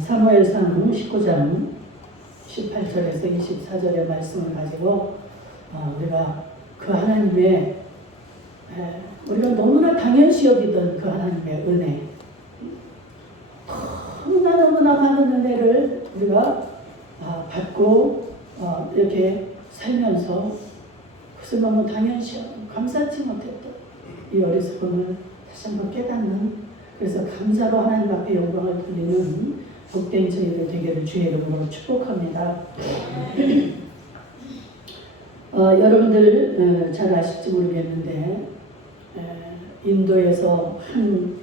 사무엘상 19장 18절에서 24절의 말씀을 가지고 우리가 그 하나님의 우리가 너무나 당연시 여기던 그 하나님의 은혜, 너무나 많은 은혜를 우리가 받고 이렇게 살면서 그것을 너무 당연시 감사치 못했던 이 어리석음을 다시 한번 깨닫는, 그래서 감사로 하나님 앞에 영광을 돌리는 복된 저희들 되기를 주의 이름으로 축복합니다. 여러분들 잘 아실지 모르겠는데 인도에서 한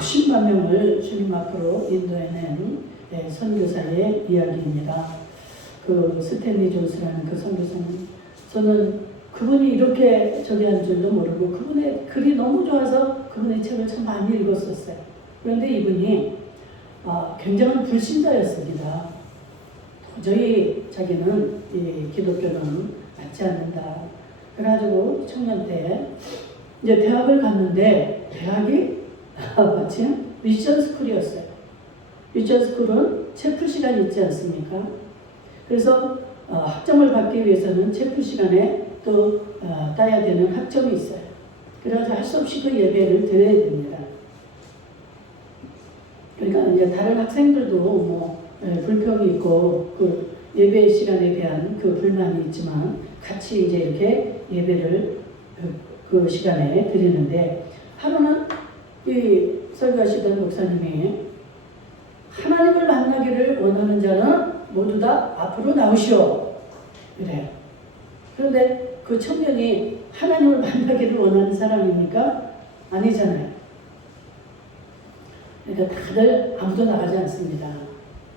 수십만 명을 주님 앞으로 인도해낸 선교사의 이야기입니다. 그 스탠리 존스라는 그 선교사님, 저는 그분이 이렇게 저기한 줄도 모르고 그분의 글이 너무 좋아서 그분의 책을 참 많이 읽었었어요. 그런데 이분이 굉장한 불신자였습니다. 도저히 자기는 이 기독교는 맞지 않는다. 그래가지고 청년 때 이제 대학을 갔는데 대학이 마침 미션 스쿨이었어요. 미션 스쿨은 체프 시간이 있지 않습니까? 그래서 학점을 받기 위해서는 체프 시간에 또 따야 되는 학점이 있어요. 그래서 할 수 없이 그 예배를 드려야 됩니다. 그러니까 이제 다른 학생들도 뭐 불평이 있고 그 예배 시간에 대한 그 불만이 있지만 같이 이제 이렇게 예배를 그 시간에 드리는데, 하루는 이 설교하시던 목사님이 하나님을 만나기를 원하는 자는 모두 다 앞으로 나오시오 그래요. 그런데 그 청년이 하나님을 만나기를 원하는 사람입니까? 아니잖아요. 그러니까 다들 아무도 나가지 않습니다.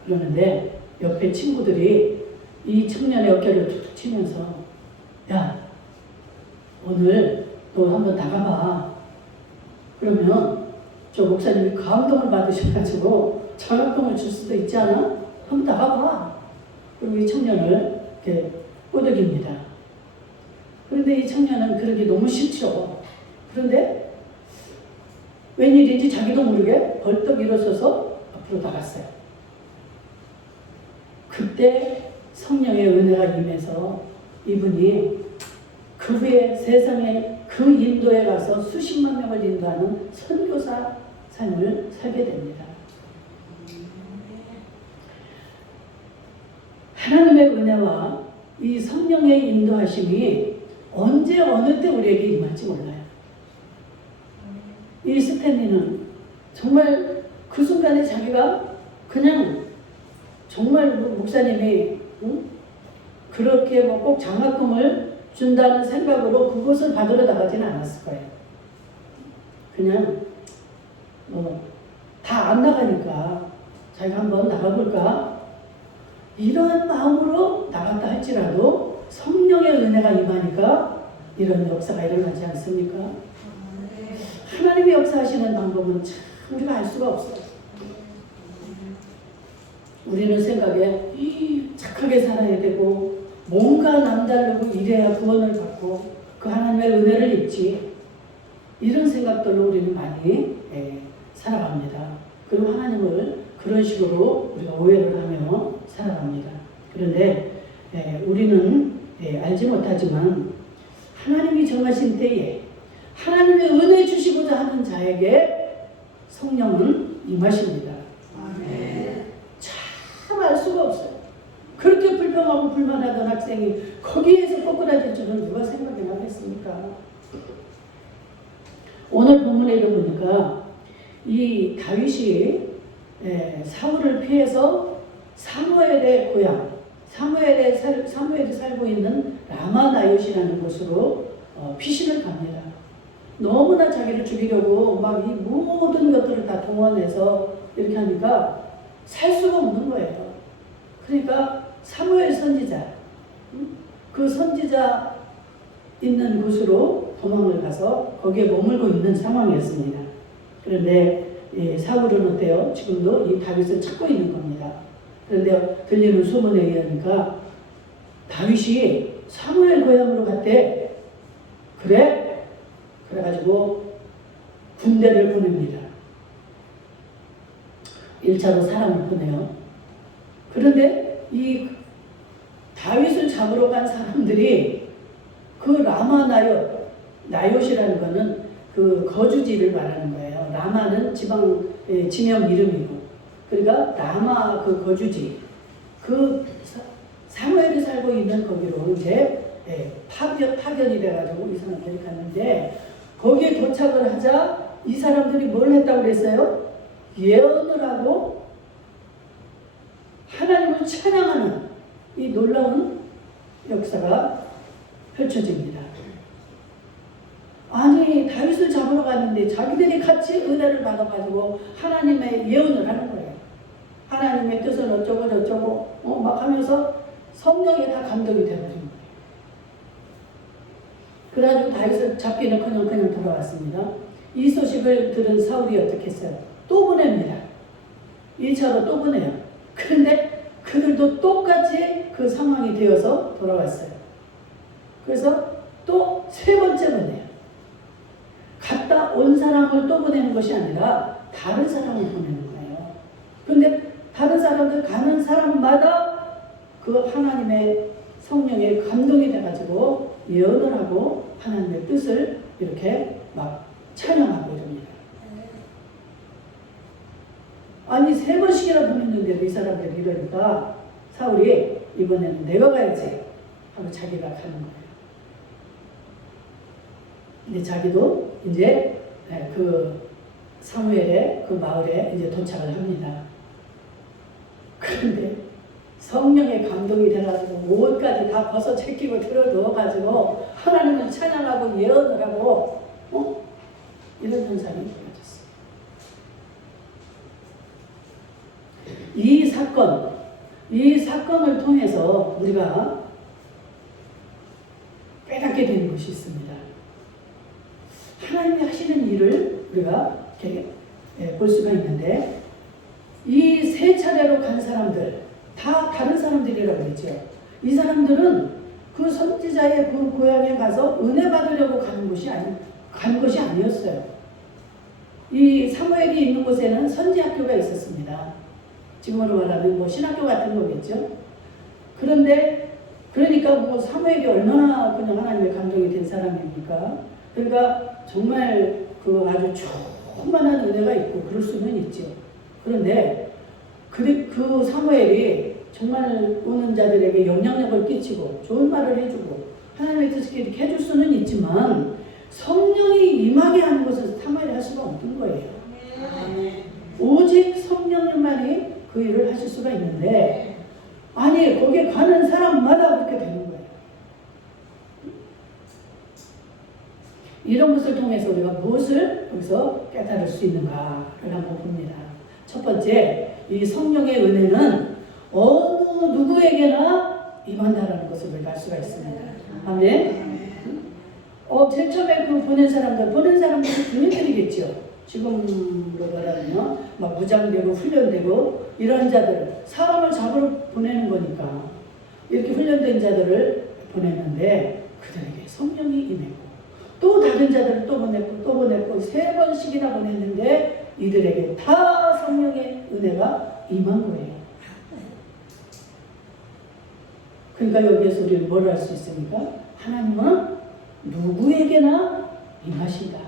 그러는데 옆에 친구들이 이 청년의 어깨를 툭툭 치면서, 야, 오늘 너 한번 나가봐. 그러면 저 목사님이 감동을 받으셔가지고 장학금을 줄 수도 있지 않아? 한번 나가봐. 그리고 이 청년을 이렇게 꼬드깁니다. 그런데 이 청년은 그러기 너무 싫죠. 그런데 웬일인지 자기도 모르게 벌떡 일어서서 앞으로 나갔어요. 그때 성령의 은혜가 임해서 이분이 그 후에 세상에 그 인도에 가서 수십만 명을 인도하는 선교사 삶을 살게 됩니다. 하나님의 은혜와 이 성령의 인도하심이 언제 어느 때 우리에게 임할지 몰라요. 이 스탠리는 정말 그 순간에 자기가 그냥 정말 목사님이 그렇게 뭐 꼭 장학금을 준다는 생각으로 그것을 받으러 나가지는 않았을 거예요. 그냥 다 안 나가니까 자기가 한번 나가볼까? 이러한 마음으로 나갔다 할지라도 성령의 은혜가 임하니까 이런 역사가 일어나지 않습니까? 하나님의 역사하시는 방법은 참 우리가 알 수가 없어요. 우리는 생각에 착하게 살아야 되고 뭔가 남다르고 이래야 구원을 받고 그 하나님의 은혜를 입지, 이런 생각들로 우리는 많이 살아갑니다. 그리고 하나님을 그런 식으로 우리가 오해를 하며 살아갑니다. 그런데 우리는 알지 못하지만 하나님이 정하신 때에 하나님의 은혜 주시고자 하는 자에게 성령은 임하십니다. 참 알 수가 없어요. 그렇게 불평하고 불만하던 학생이 거기에서 꼬꾸라질 줄은 누가 생각이나 했습니까? 오늘 본문에도 보니까 이 다윗이 사울을 피해서 사무엘의 고향, 사무엘이 살고 있는 라마나옅이라는 곳으로 피신을 갑니다. 너무나 자기를 죽이려고 막 이 모든 것들을 다 동원해서 이렇게 하니까 살 수가 없는 거예요. 그러니까 사무엘 선지자, 그 선지자 있는 곳으로 도망을 가서 거기에 머물고 있는 상황이었습니다. 그런데 사울은 어때요? 지금도 이 다윗을 찾고 있는 겁니다. 그런데 들리는 소문에 의하니까 다윗이 사무엘 고향으로 갔대. 그래? 그래가지고 군대를 보냅니다. 1차로 사람을 보내요. 그런데 이 다윗을 잡으러 간 사람들이 그 라마 나요시라는 거는 그 거주지를 말하는 거예요. 라마는 지명 이름이고, 그러니까 라마 그 거주지, 그 사무엘이 살고 있는 거기로 이제 파견이 돼가지고 이 사람들이 갔는데, 거기에 도착을 하자 이 사람들이 뭘 했다고 그랬어요? 예언을 하고 하나님을 찬양하는 이 놀라운 역사가 펼쳐집니다. 아니, 다윗을 잡으러 갔는데 자기들이 같이 은혜를 받아가지고 하나님의 예언을 하는 거예요. 하나님의 뜻은 어쩌고 저쩌고 막 하면서 성령이 다 감동이 되어버린 거예요. 그래가지고 다윗을 잡기는 그냥 돌아왔습니다. 이 소식을 들은 사울이 어떻게 했어요? 또 보냅니다. 1차로 또 보내요. 그런데 그들도 똑같이 그 상황이 되어서 돌아왔어요. 그래서 또 3번째 보내요. 갔다 온 사람을 또 보내는 것이 아니라 다른 사람을 보내는 거예요. 그런데 다른 사람들 가는 사람마다 그 하나님의 성령에 감동이 돼가지고 예언을 하고 하나님의 뜻을 이렇게 막 찬양하고 이럽니다. 아니 3번씩이나 보냈는데도 이 사람들이 이러니까 사울이 이번에는 내가 가야지 하고 자기가 가는 거예요. 근데 자기도 이제 그 사무엘의 그 마을에 이제 도착을 합니다. 그런데 성령의 감동이 돼가지고 옷까지 다 벗어 제끼고 들어 넣어가지고 하나님을 찬양하고 예언을 하고 이런 현상이 벌어졌어요. 이 사건을 통해서 우리가 깨닫게 되는 것이 있습니다. 하나님이 하시는 일을 우리가 이렇게 볼 수가 있는데, 이 3차례로 간 사람들 다 다른 사람들이라고 했죠. 이 사람들은 그 선지자의 그 고향에 가서 은혜 받으려고 간 것이 아니었어요. 이 사무엘이 있는 곳에는 선지학교가 있었습니다. 지금으로 말하면 뭐 신학교 같은 거겠죠. 그런데 그러니까 사무엘이 얼마나 그냥 하나님의 감동이 된 사람입니까? 그러니까 정말 그 아주 충만한 은혜가 있고 그럴 수는 있죠. 그런데 그 사무엘이 정말 오는 자들에게 영향력을 끼치고 좋은 말을 해주고 하나님의 뜻을 이렇게 해줄 수는 있지만 성령이 임하게 하는 것을 사무엘이 할 수가 없는 거예요. 오직 성령님만이 그 일을 하실 수가 있는데, 아니 거기에 가는 사람마다 그렇게 되는 거예요. 이런 것을 통해서 우리가 무엇을 여기서 깨달을 수 있는가를 한번 봅니다. 첫 번째, 이 성령의 은혜는 어느 누구에게나 임한다라는 것을 우리가 알 수가 있습니다. 아멘. 제일 처음에 그 보낸 사람들은 군인들이겠죠. 지금으로 말하면 막 무장되고 훈련되고 이런 자들, 사람을 잡으러 보내는 거니까 이렇게 훈련된 자들을 보냈는데 그들에게 성령이 임했고, 또 다른 자들을 또 보냈고 3번씩이나 보냈는데 이들에게 다 성령의 은혜가 임한 거예요. 그러니까 여기에서 우리는 뭘 알 수 있습니까? 하나님은 누구에게나 임하신다.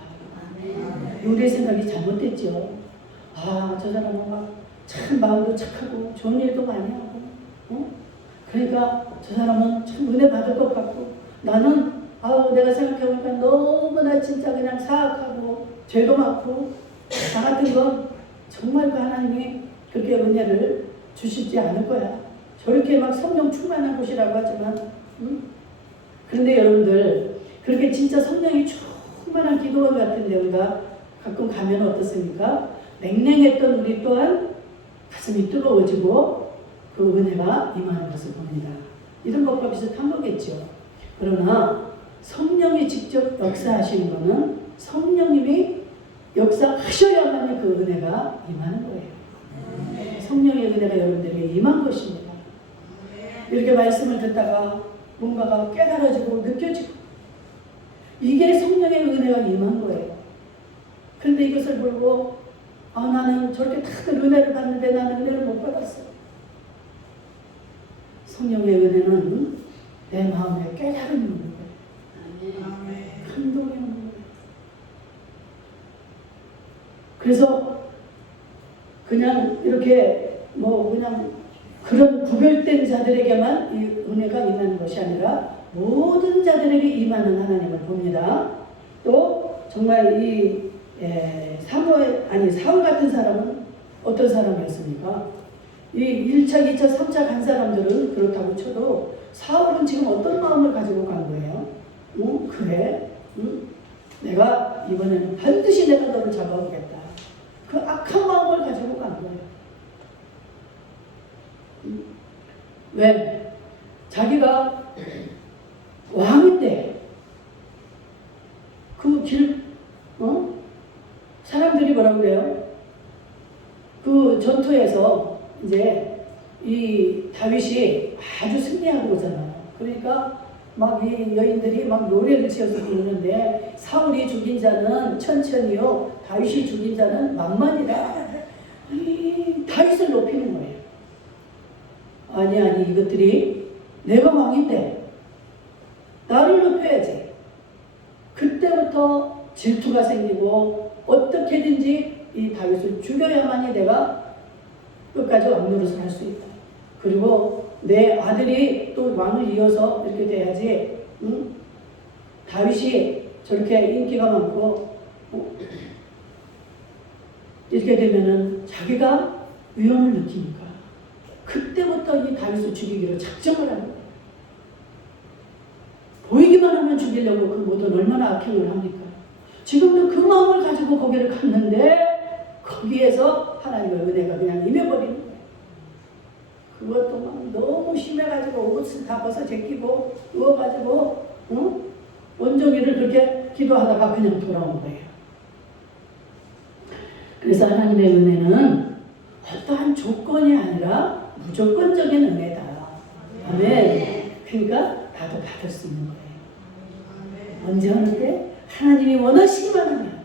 우리의 생각이 잘못됐죠. 저 사람은 참 마음도 착하고 좋은 일도 많이 하고, 그러니까 저 사람은 참 은혜 받을 것 같고, 나는 내가 생각해보니까 너무나 진짜 그냥 사악하고 죄도 많고 나 같은 건 정말 그 하나님이 그렇게 은혜를 주시지 않을 거야. 저렇게 막 성령 충만한 곳이라고 하지만, 그런데 여러분들 그렇게 진짜 성령이 충만한 기도원 같은 데 우리가 가끔 가면 어떻습니까? 냉랭했던 우리 또한 가슴이 뜨거워지고 그 은혜가 임하는 것을 봅니다. 이런 것과 비슷한 거겠죠. 그러나 성령이 직접 역사하시는 것은 성령님이 역사하셔야만이 그 은혜가 임하는 거예요. 성령의 은혜가 여러분들에게 임한 것입니다. 이렇게 말씀을 듣다가 뭔가가 깨달아지고 느껴지고, 이게 성령의 은혜가 임한 거예요. 그런데 이것을 보고 아, 나는 저렇게 다들 은혜를 받는데 나는 은혜를 못 받았어. 성령의 은혜는 내 마음에 깨달음이 오는 거예요. 감동이 오는 거예요. 그래서 그냥 이렇게 그냥 그런 구별된 자들에게만 이 은혜가 임하는 것이 아니라 모든 자들에게 임하는 하나님을 봅니다. 또 정말 이 사울 같은 사람은 어떤 사람이었습니까? 이 1차, 2차, 3차 간 사람들은 그렇다고 쳐도 사울은 지금 어떤 마음을 가지고 간 거예요? 그래? 내가 이번에는 반드시 내가 너를 잡아오겠다. 그 악한 마음을 가지고 간 거예요. 왜? 자기가 왕인데 그 사람들이 뭐라고 그래요? 그 전투에서 이제 이 다윗이 아주 승리하고 오잖아요. 그러니까 막 이 여인들이 막 노래를 지어서 부르는데 사울이 죽인 자는 천천히요, 다윗이 죽인 자는 만만이다. 이 다윗을 높이는 거예요. 아니 이것들이 내가 왕인데 나를 높여야지. 그때부터 질투가 생기고 어떻게든지 이 다윗을 죽여야만이 내가 끝까지 왕노릇을 할 수 있다. 그리고 내 아들이 또 왕을 이어서 이렇게 돼야지. 다윗이 저렇게 인기가 많고 이렇게 되면은 자기가 위험을 느끼니까 그때부터 이 다윗을 죽이기로 작정을 하는 거예요. 보이기만 하면 죽이려고 그 모든 얼마나 악행을 합니까? 지금도 그 마음을 가지고 거기를 갔는데 거기에서 하나님의 은혜가 그냥 임해버리는 거예요. 그것도 막 너무 심해가지고 옷을 다 벗어 제끼고 누워가지고 온종일을 그렇게 기도하다가 그냥 돌아온 거예요. 그래서 하나님의 은혜는 어떠한 조건이 아니라 무조건적인 은혜다. 아멘. 그러니까 나도 받을 수 있는 거예요. 언제 어느 때? 하나님이 원하시기만 하면.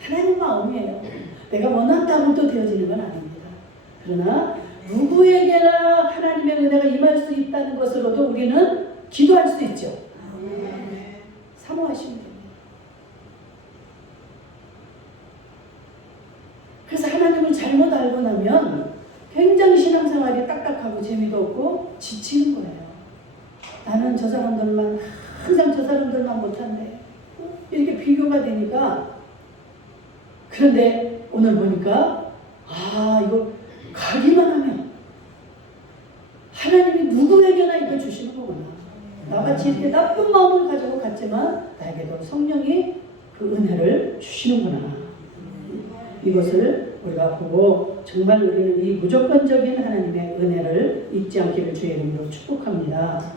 하나님 마음이에요. 내가 원한다고 또 되어지는 건 아닙니다. 그러나 누구에게나 하나님의 은혜가 임할 수 있다는 것으로도 우리는 기도할 수 있죠. 사모하시면 됩니다. 그래서 하나님을 잘못 알고 나면 굉장히 신앙생활이 딱딱하고 재미도 없고 지치는 거예요. 나는 저 사람들만, 항상 저 사람들만 못한대. 이렇게 비교가 되니까. 그런데 오늘 보니까 이거 가기만 하면 하나님이 누구에게나 이거 주시는 거구나. 나같이 이렇게 나쁜 마음을 가지고 갔지만 나에게도 성령이 그 은혜를 주시는구나. 이것을 우리가 보고 정말 우리는 이 무조건적인 하나님의 은혜를 잊지 않기를 주의 이름으로 축복합니다.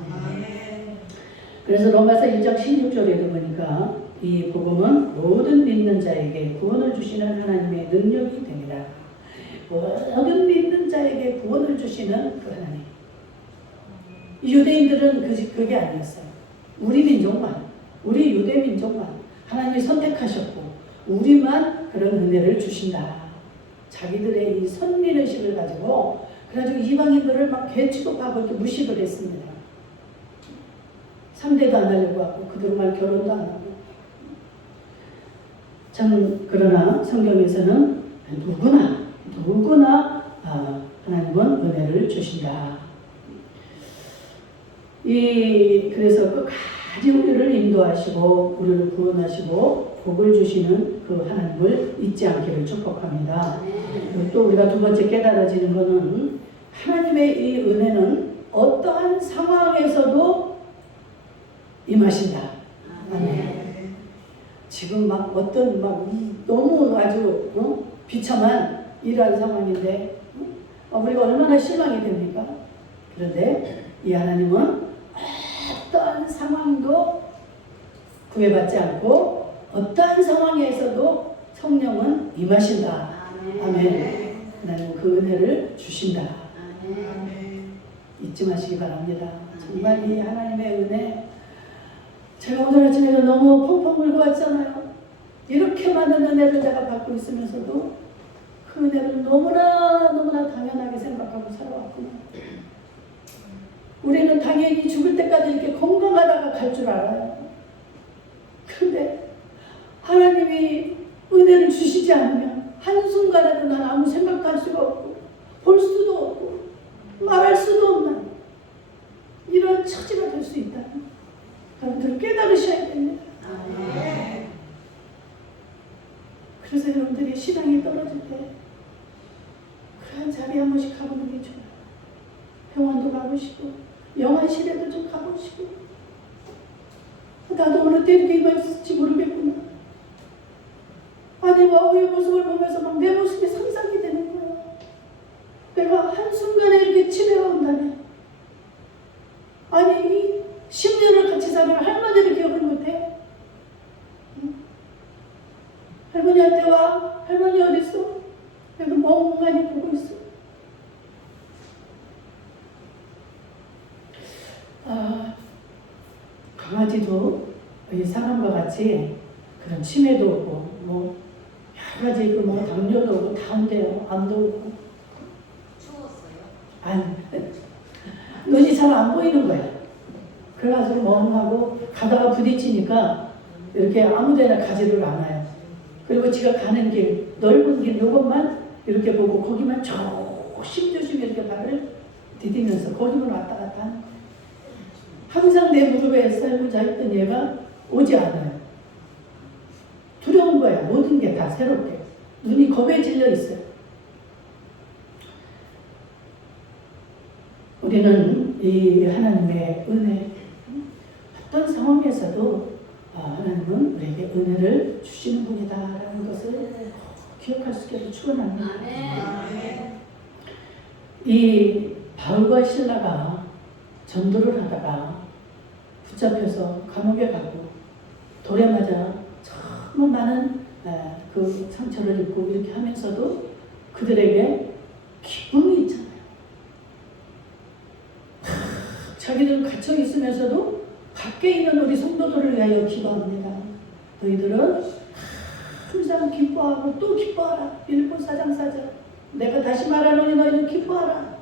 그래서 로마서 1장 16절에도 보니까 이 복음은 모든 믿는 자에게 구원을 주시는 하나님의 능력이 됩니다. 모든 믿는 자에게 구원을 주시는 그 하나님. 유대인들은 그게 아니었어요. 우리 민족만, 우리 유대 민족만 하나님이 선택하셨고 우리만 그런 은혜를 주신다. 자기들의 이 선민의식을 가지고 그래가지고 이방인들을 막 개취급하고 이렇게 무식을 했습니다. 3대도 안 하려고 하고 그들만 결혼도 안 하고. 참 그러나 성경에서는 누구나 하나님은 은혜를 주신다. 그래서 끝까지 우리를 인도하시고 우리를 구원하시고 복을 주시는 그 하나님을 잊지 않기를 축복합니다. 또 우리가 두 번째 깨달아지는 것은 하나님의 이 은혜는 어떠한 상황에서도 임하신다. 아멘. 지금 막 너무 아주 비참한 이러한 상황인데 우리가 얼마나 실망이 됩니까? 그런데 이 하나님은 어떠한 상황도 구애받지 않고 어떠한 상황에서도 성령은 임하신다. 아멘. 하나님 그 은혜를 주신다. 잊지 마시기 바랍니다. 정말 이 하나님의 은혜, 제가 오늘 아침에도 너무 펑펑 울고 왔잖아요. 이렇게 많은 은혜를 내가 받고 있으면서도 그 은혜를 너무나 당연하게 생각하고 살아왔구나. 우리는 당연히 죽을 때까지 이렇게 건강하다가 갈 줄 알아요. 그런데 하나님이 은혜를 주시지 않으면 한순간에도 난 아무 생각도 할 수가 없고 볼 수도 없고 말할 수도 없는 이런 처지가 될 수 있다. 여러분들 깨달으셔야 됩니다. 그래서 여러분들이 신앙이 떨어질 때 그런 자리에 한 번씩 가보는 게 좋아요. 병원도 가고 싶고 영화실에도 좀 가고 싶고 나도 어느 때 이렇게 임했을지 모르겠구나. 아니 와우의 모습을 보면서 막 내 모습이 상상이 되는 거야. 내가 한순간에 이렇게 치매온다네. 아니 이 10년을 같이 사는 할머니를 기억을 못해? 응? 할머니한테 와. 할머니 어디 있어? 내가 멍하니 보고 있어. 강아지도 이 사람과 같이 그런 치매도 오고 뭐 여러 가지 뭐 당뇨도 오고 다 온대요. 암도 오고. 추웠어요? 아니 눈이 잘 안 보이는 거야. 그래가지고 멍하고 가다가 부딪히니까 이렇게 아무데나 가지를 않아요. 그리고 지가 가는 길 넓은 길 요것만 이렇게 보고 거기만 조심조심 이렇게 발을 디디면서 거기만 왔다 갔다 하는 거예요. 항상 내 무릎에 살고 자있던 얘가 오지 않아요. 두려운 거야. 모든 게 다 새롭게. 눈이 겁에 질려 있어요. 우리는 이 하나님의 은혜, 어떤 상황에서도 하나님은 우리에게 은혜를 주시는 분이다라는 것을 기억할 수 있게 축원합니다. 이 바울과 실라가 전도를 하다가 붙잡혀서 감옥에 가고 돌에 맞아 정말 많은 그 상처를 입고 이렇게 하면서도 그들에게 기쁨이 있잖아요. 자기들은 갇혀 있으면서도 밖에 있는 우리 성도들을 위하여 기도합니다. 너희들은 항상 기뻐하고 또 기뻐하라. 빌립보 4장 4절. 내가 다시 말하노니 너희는 기뻐하라.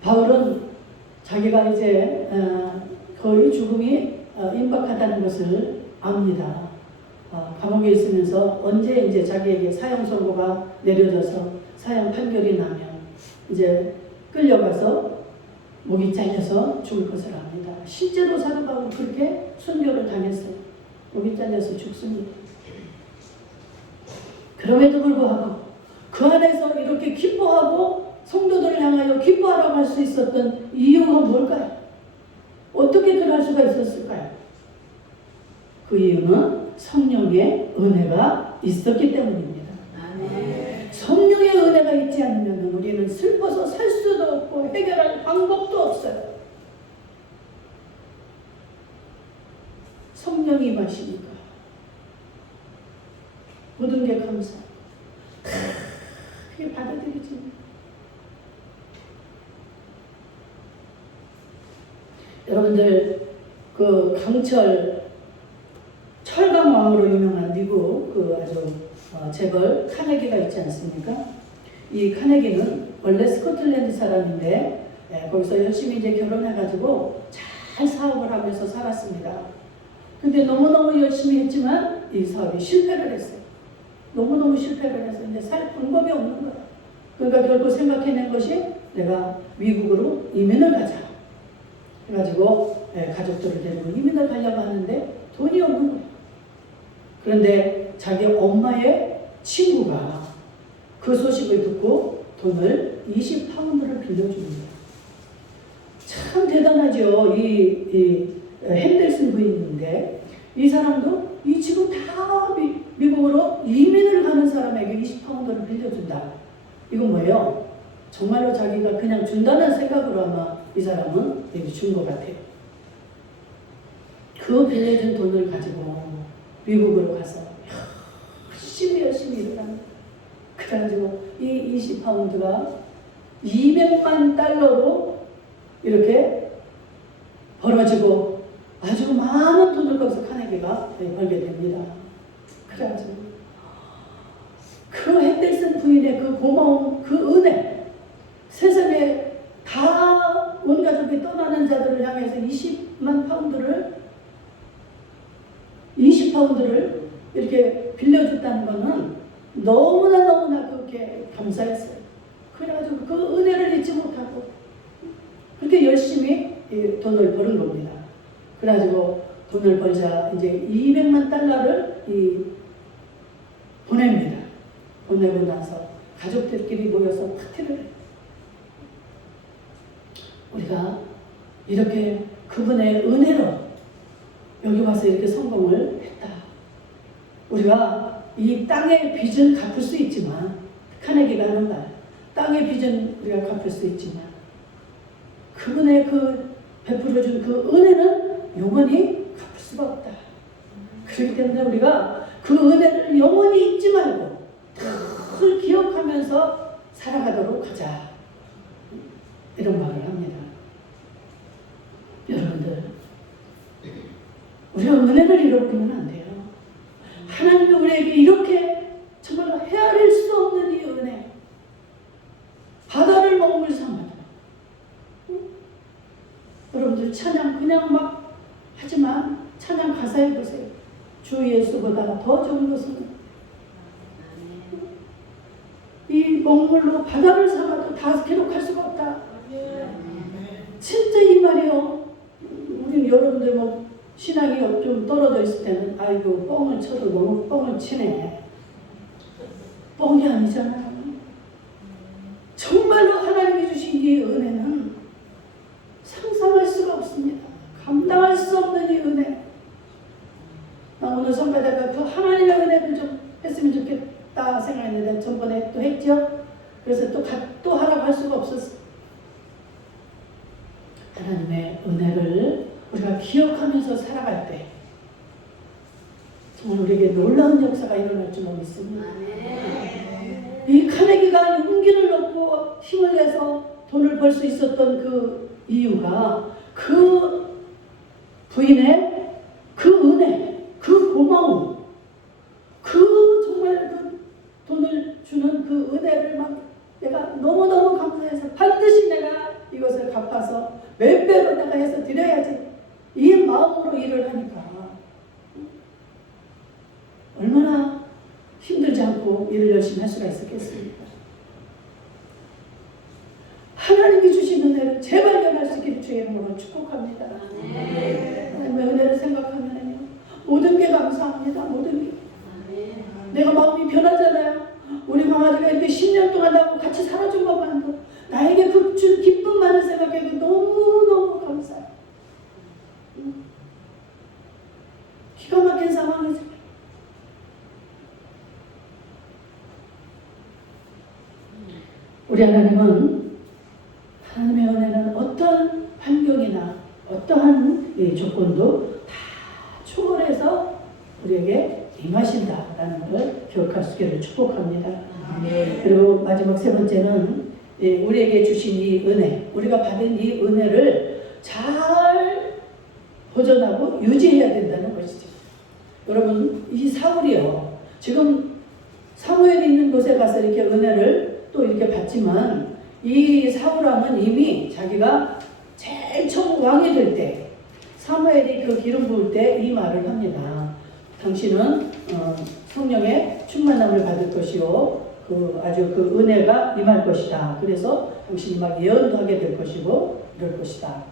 바울은 자기가 이제 거의 죽음이 임박하다는 것을 압니다. 감옥에 있으면서 언제 이제 자기에게 사형 선고가 내려져서 사형 판결이 나면 이제 끌려가서 목이 잘려서 죽을 것을 압니다. 실제로 사도 바울은 그렇게 순교를 당했어요. 목이 잘려서 죽습니다. 그럼에도 불구하고 그 안에서 이렇게 기뻐하고 성도들을 향하여 기뻐하라고 할 수 있었던 이유가 뭘까요? 어떻게 그럴 수가 있었을까요? 그 이유는 성령의 은혜가 있었기 때문입니다. 성령의 은혜가 있지 않으면 우리는 슬퍼서 살 수도 없고 해결할 방법도 없어요. 성령이 임하시니까 모든 게 감사해요. 그게 받아들이지. 여러분들 그 강철 철강왕으로 유명한 미국 그 아주 재벌 카네기가 있지 않습니까? 이 카네기는 원래 스코틀랜드 사람인데 거기서 열심히 이제 결혼해가지고 잘 사업을 하면서 살았습니다. 근데 너무너무 열심히 했지만 이 사업이 실패를 했어요. 너무너무 실패를 해서 이제 살 방법이 없는 거예요. 그러니까 결국 생각해낸 것이 내가 미국으로 이민을 가자. 해가지고 가족들을 데리고 이민을 가려고 하는데 돈이 없는 거예요. 그런데 자기 엄마의 친구가 그 소식을 듣고 돈을 20파운드를 빌려줍니다. 참 대단하죠. 이 핸델슨 부인인데 이 사람도 이 지금 다 미국으로 이민을 가는 사람에게 20파운드를 빌려준다. 이건 뭐예요? 정말로 자기가 그냥 준다는 생각으로 아마 이 사람은 여기 준 것 같아요. 그 빌려준 돈을 가지고 미국으로 가서 열심히 일을 합니다. 그래가지고 이 20파운드가 200만 달러로 이렇게 벌어지고 아주 많은 돈을 거기서 카네기가 벌게 됩니다. 그래가지고 그 핸델슨 부인의 그 고마움, 그 은혜, 세상에 다 온 가족이 떠나는 자들을 향해서 20파운드를 이렇게 빌려줬다는 것은 너무나 그렇게 감사했어요. 그래가지고 그 은혜를 잊지 못하고 그렇게 열심히 돈을 버는 겁니다. 그래가지고 돈을 벌자 이제 200만 달러를 보냅니다. 보내고 나서 가족들끼리 모여서 파티를 해요. 우리가 이렇게 그분의 은혜로 여기 와서 이렇게 성공을 했다. 우리가 이 땅의 빚은 갚을 수 있지만, 카네기가 하는 말, 땅의 빚은 우리가 갚을 수 있지만 그분의 그 베풀어준 그 은혜는 영원히 갚을 수가 없다. 그렇기 때문에 우리가 그 은혜를 영원히 잊지 말고 늘 기억하면서 살아가도록 하자. 이런 말을 합니다. 여러분들, 우리가 은혜를 잃어버리면 안 돼요. 하나님이 우리에게 이렇게 정말 헤아릴 수 없는 이 은혜, 바다를 먹물 삼아도 여러분들 찬양 그냥 막 하지만 찬양 가사에 보세요. 주 예수보다 더 좋은 것은 이 먹물로 바다를 삼아도 다 기록할 수가 없다. 진짜 이 말이요. 우리 여러분들 뭐 신앙이 좀 떨어져 있을 때는 아이고 뻥을 쳐도 너무 뻥을 치네. 뻥이 아니잖아요. 정말로 하나님이 주신 이 은혜는 상상할 수가 없습니다. 감당할 수 없는 이 은혜. 나 오늘 선배다가 그 하나님의 은혜를 좀 했으면 좋겠다 생각했는데 전번에 또 했죠. 그래서 또 하라고 할 수가 없었어. 하나님의 은혜를 우리가 기억하면서 살아갈 때 정말 우리에게 놀라운 역사가 일어날 줄 믿습니다. 이 카네기가 용기를 얻고 힘을 내서 돈을 벌 수 있었던 그 이유가 그 부인의 그 은혜, 그 고마움, 그 정말 그 돈을 주는 그 은혜를 막 내가 너무너무 감사해서 반드시 내가 이것을 갚아서 몇 배로 내가 해서 드려야지, 이 마음으로 일을 하니까 얼마나 힘들지 않고 일을 열심히 할 수가 있었겠습니까? 하나님이 주신 은혜를 재발견할 수 있기를 주의 이름으로 축복합니다. 하나님의 은혜를 생각하면요 모든 게 감사합니다. 모든 게. 내가 마음이 변하잖아요. 우리 강아지가 이렇게 10년 동안 나하고 같이 살아준 것만도 나에게 그 준 기쁨만을 생각해도 너무너무 감사해요. 기가 막힌 상황이죠. 우리 하나님은, 하나님의 은혜는 어떤 환경이나 어떠한 조건도 다 초월해서 우리에게 임하신다라는 걸 기억할 수 있기를 축복합니다. 그리고 마지막 세 번째는 우리에게 주신 이 은혜, 우리가 받은 이 은혜를 잘 보존하고 유지해야 된다는 것이죠. 여러분, 이 사울이요, 지금 사무엘이 있는 곳에 가서 이렇게 은혜를 또 이렇게 받지만, 이 사울왕은 이미 자기가 제일 처음 왕이 될 때, 사무엘이 그 기름 부을 때 이 말을 합니다. 당신은 성령의 충만함을 받을 것이요, 아주 그 은혜가 임할 것이다. 그래서 당신이 막 예언도 하게 될 것이고 이럴 것이다.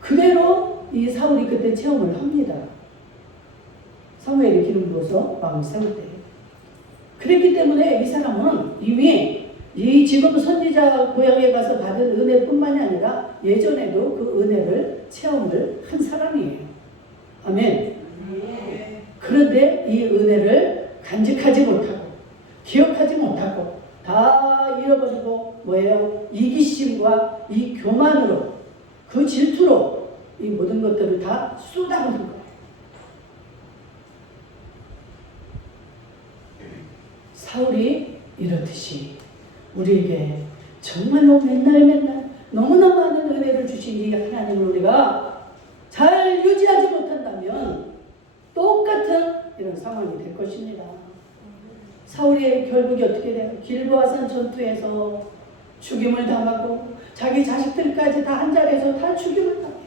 그대로 이 사울이 그때 체험을 합니다. 사무엘이 기름 부어서 왕을 세울 때. 그랬기 때문에 이 사람은 이미 이 지금 선지자 고향에 가서 받은 은혜뿐만이 아니라 예전에도 그 은혜를 체험을 한 사람이에요. 아멘. 그런데 이 은혜를 간직하지 못하고 기억하지 못하고 다 잃어버리고 뭐예요? 이기심과 이 교만으로, 그 질투로 이 모든 것들을 다 쏟아버린 거예요. 사울이 이렇듯이 우리에게 정말로 맨날 너무나 많은 은혜를 주신 이 하나님을 우리가 잘 유지하지 못한다면 똑같은 이런 상황이 될 것입니다. 사울의 결국이 어떻게 돼요? 길보아산 전투에서 죽임을 당하고 자기 자식들까지 다 한 자리에서 다 죽임을 당해요.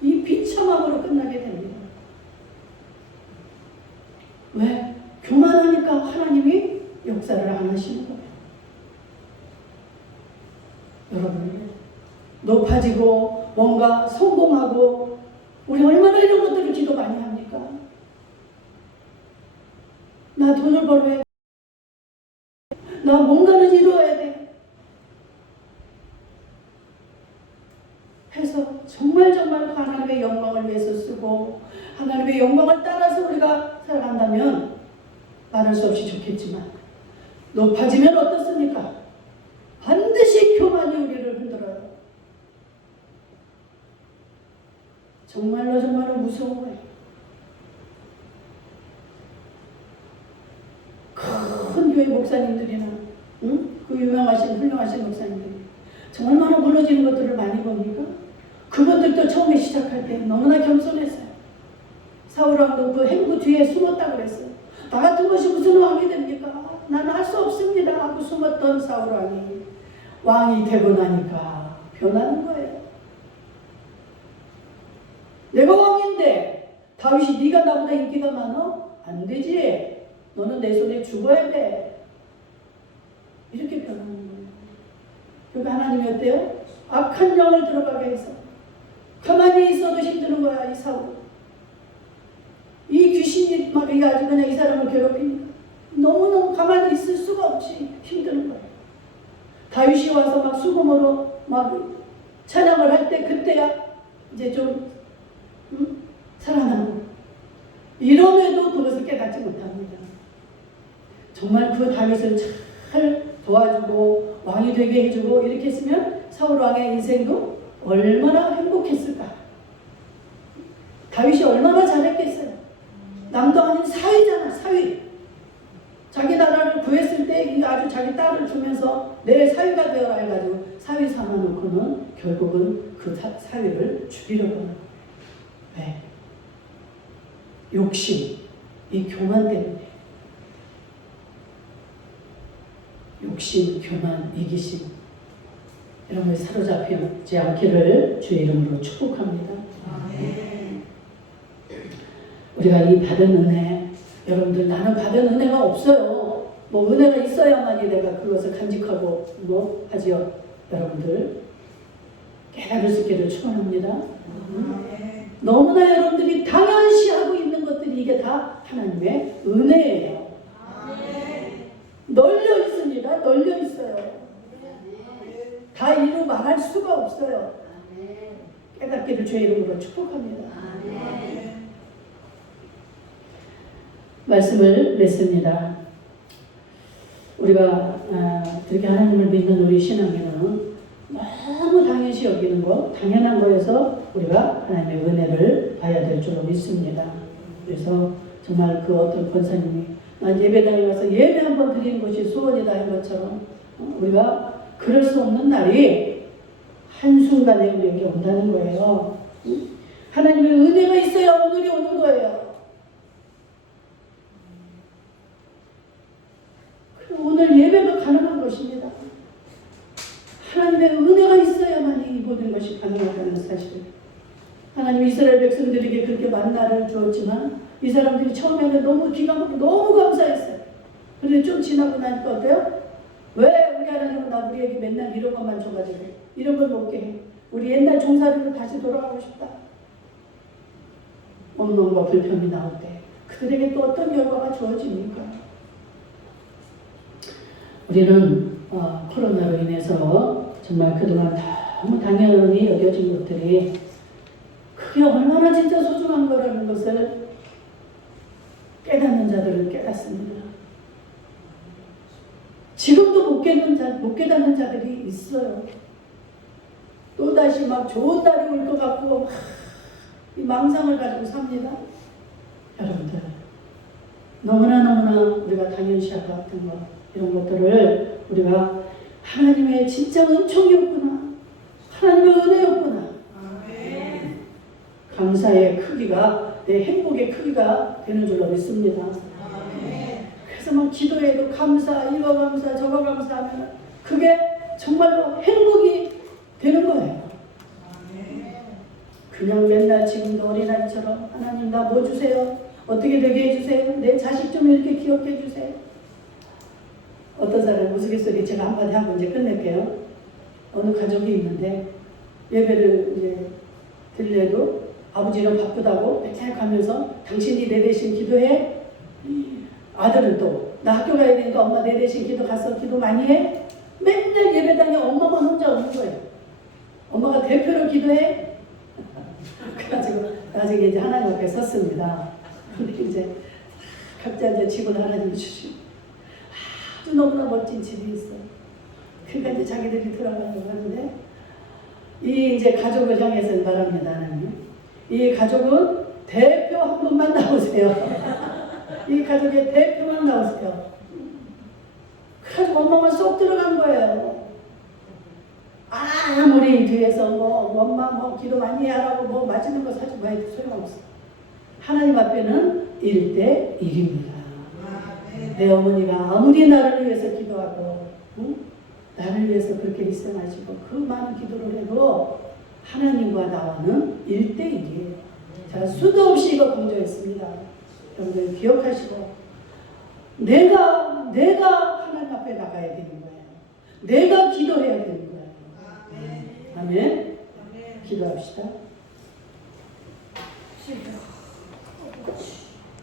이 비참함으로 끝나게 됩니다. 왜? 교만하니까 하나님이 역사를 안 하시는 거예요. 여러분, 높아지고 뭔가 성공하고 우리 얼마나 이런 것들을 기도 많이 합니까? 나 돈을 벌어야 돼. 나 뭔가를 이루어야 돼. 해서 정말 하나님의 영광을 위해서 쓰고 하나님의 영광을 따라서 우리가 살아간다면 말할 수 없이 좋겠지만 높아지면 어떻습니까? 반드시 교만이 우리를 흔들어요. 정말로 무서운 거예요. 큰 교회 목사님들이나 그 유명하신 훌륭하신 목사님들이 정말 많은 무너지는 것들을 많이 봅니까? 그분들도 처음에 시작할 때 너무나 겸손했어요. 사울왕도 그 행구 뒤에 숨었다 그랬어요. 나 같은 것이 무슨 왕이 됩니까? 나는 할 수 없습니다 하고 숨었던 사울왕이 왕이 되고 나니까 변하는 거예요. 내가 왕인데 다윗이 네가 나보다 인기가 많아? 안 되지. 너는 내 손에 죽어야 돼. 이렇게 변하는 거예요. 그러니까 하나님이 어때요? 악한 영을 들어가게 해서 가만히 있어도 힘드는 거야. 이 사울. 이 귀신이 막 아주 그냥 이 사람을 괴롭히니까 너무너무 가만히 있을 수가 없이 힘드는 거예요. 다윗이 와서 막 수금으로 막 찬양을 할 때 그때야 이제 좀 살아나고 이럼에도 그것을 깨닫지 못합니다. 정말 그 다윗을 잘 도와주고 왕이 되게 해주고 이렇게 했으면 사울 왕의 인생도 얼마나 행복했을까. 다윗이 얼마나 잘했겠어요. 남도 아닌 사위잖아. 사위. 자기 나라를 구했을 때 아주 자기 딸을 주면서 내 사위가 되어라 해가지고 사위 삼아놓고는 결국은 그 사위를 죽이려고 하는 거예요. 왜? 욕심, 이 교만 때문에. 욕심, 교만, 이기심 이런 거에 사로잡히지 않기를 주의 이름으로 축복합니다. 우리가 이 받은 은혜, 여러분들 나는 받은 은혜가 없어요. 뭐 은혜가 있어야만이 내가 그것을 간직하고 뭐 하지요. 여러분들 깨달을 수 있기를 축원합니다. 너무나 여러분들이 당연시 하고 있는 것들이 이게 다 하나님의 은혜예요. 널려 있습니다. 널려 있어요. 다 이루 말할 수가 없어요. 깨닫기를 주의 이름으로 축복합니다. 말씀을 맺습니다. 우리가 그렇게 하나님을 믿는 우리 신앙에는 너무 당연시 여기는 거, 당연한 거에서 우리가 하나님의 은혜를 봐야 될 줄로 믿습니다. 그래서 정말 그 어떤 권사님이 난 예배당에 가서 예배 한번 드리는 것이 소원이다 한 것처럼 우리가 그럴 수 없는 날이 한순간에 우리에게 온다는 거예요. 하나님의 은혜가 있어야 오늘이 오는 거예요. 오늘 예배가 가능한 것입니다. 하나님의 은혜가 있어야만 이 모든 것이 가능하다는 사실. 하나님 이스라엘 백성들에게 그렇게 만나를 주었지만 이 사람들이 처음에는 너무 기가 막히고 너무 감사했어요. 그런데 좀 지나고 나니까 어때요? 왜 우리 하나님은 우리에게 맨날 이런 것만 줘가지고 이런 걸 먹게 해. 우리 옛날 종살이로 다시 돌아가고 싶다. 원망과 불평이 나올 때 그들에게 또 어떤 결과가 주어집니까? 우리는 코로나로 인해서 정말 그동안 너무 당연히 여겨진 것들이 그게 얼마나 진짜 소중한 거라는 것을 깨닫는 자들은 깨닫습니다. 지금도 못 깨닫는 자들이 있어요. 또다시 막 좋은 날이 올 것 같고 막 이 망상을 가지고 삽니다. 여러분들 너무나 우리가 당연시할 것 같은 것 이런 것들을 우리가 하나님의 진짜 은총이었구나, 하나님의 은혜였구나 감사의 크기가 내 행복의 크기가 되는 줄로 믿습니다. 그래서 막 기도해도 감사, 이거 감사, 저거 감사하면 그게 정말로 행복이 되는 거예요. 그냥 맨날 지금도 어린아이처럼 하나님 나 뭐 주세요? 어떻게 되게 해주세요? 내 자식 좀 이렇게 기억해 주세요. 어떤 사람 우스갯소리 제가 한마디 하고 이제 끝낼게요. 어느 가족이 있는데 예배를 이제 드리려도 아버지는 바쁘다고 맨날 가면서 당신이 내 대신 기도해? 아들은 또 나 학교 가야 되니까 엄마 내 대신 기도 가서 기도 많이 해? 맨날 예배당에 엄마만 혼자 오는 거예요. 엄마가 대표로 기도해? 그래가지고 나중에 이제 하나님 앞에 섰습니다. 근데 이제 각자 이제 집을 하나님이 주시고 아주 너무나 멋진 집이 있어요. 그러니까 이제 자기들이 들어가려고 하는데 이 이제 가족을 향해서 말합니다. 하나님. 이 가족은 대표 한 분만 나오세요. 이 가족의 대표만 나오세요. 그래가지고 엄마가 쏙 들어간 거예요. 아무리 뒤에서 엄마 기도 많이 하라고 맛있는 거 사주고 해도 소용없어. 하나님 앞에는 1대1입니다. 내 어머니가 아무리 나를 위해서 기도하고 나를 위해서 그렇게 희생하시고 그 많은 기도를 해도 하나님과 나와는 1대1이에요. 자, 수도 없이 이거 강조했습니다. 여러분들 기억하시고 내가 하나님 앞에 나가야 되는 거예요. 내가 기도해야 되는 거예요. 아멘. 기도합시다.